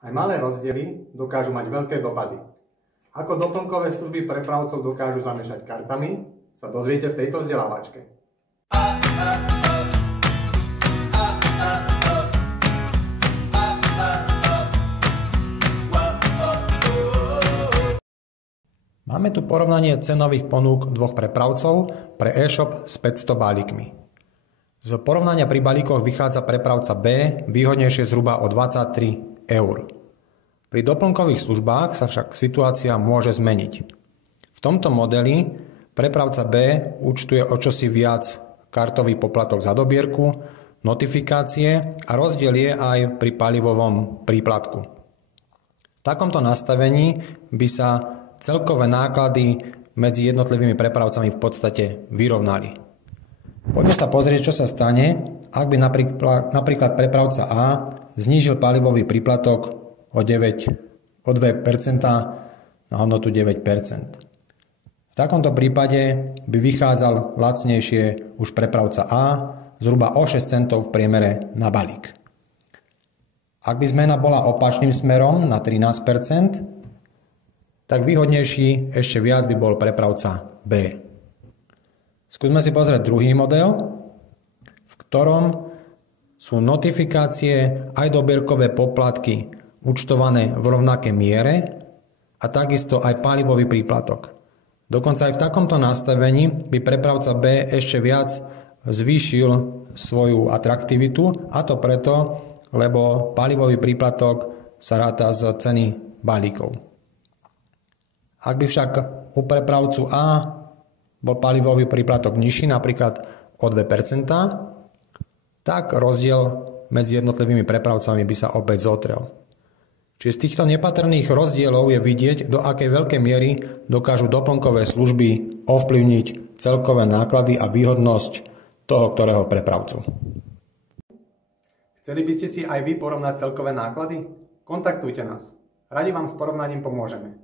Aj malé rozdiely dokážu mať veľké dopady. Ako doplnkové služby prepravcov dokážu zamiešať kartami, sa dozviete v tejto vzdelávačke. Máme tu porovnanie cenových ponúk dvoch prepravcov pre e-shop s 500 balíkmi. Z porovnania pri balíkoch vychádza prepravca B výhodnejšie zhruba o 23 eur. Pri doplnkových službách sa však situácia môže zmeniť. V tomto modeli prepravca B účtuje o čosi viac kartový poplatok za dobierku, notifikácie a rozdiel je aj pri palivovom príplatku. V takomto nastavení by sa celkové náklady medzi jednotlivými prepravcami v podstate vyrovnali. Poďme sa pozrieť, čo sa stane, ak by napríklad prepravca A znížil palivový príplatok o 2% na hodnotu 9%. V takomto prípade by vychádzal lacnejšie už prepravca A zhruba o 6 centov v priemere na balík. Ak by zmena bola opačným smerom na 13%, tak výhodnejší ešte viac by bol prepravca B. Skúsme si pozrieť druhý model, v ktorom sú notifikácie aj dobierkové poplatky účtované v rovnakej miere a takisto aj palivový príplatok. Dokonca aj v takomto nastavení by prepravca B ešte viac zvýšil svoju atraktivitu, a to preto, lebo palivový príplatok sa ráta z ceny balíkov. Ak by však u prepravcu A bol palivový príplatok nižší, napríklad o 2%, tak rozdiel medzi jednotlivými prepravcami by sa opäť zotrel. Čiže z týchto nepatrných rozdielov je vidieť, do akej veľkej miery dokážu doplnkové služby ovplyvniť celkové náklady a výhodnosť toho ktorého prepravcu. Chceli by ste si aj vy porovnať celkové náklady? Kontaktujte nás. Radi vám s porovnaním pomôžeme.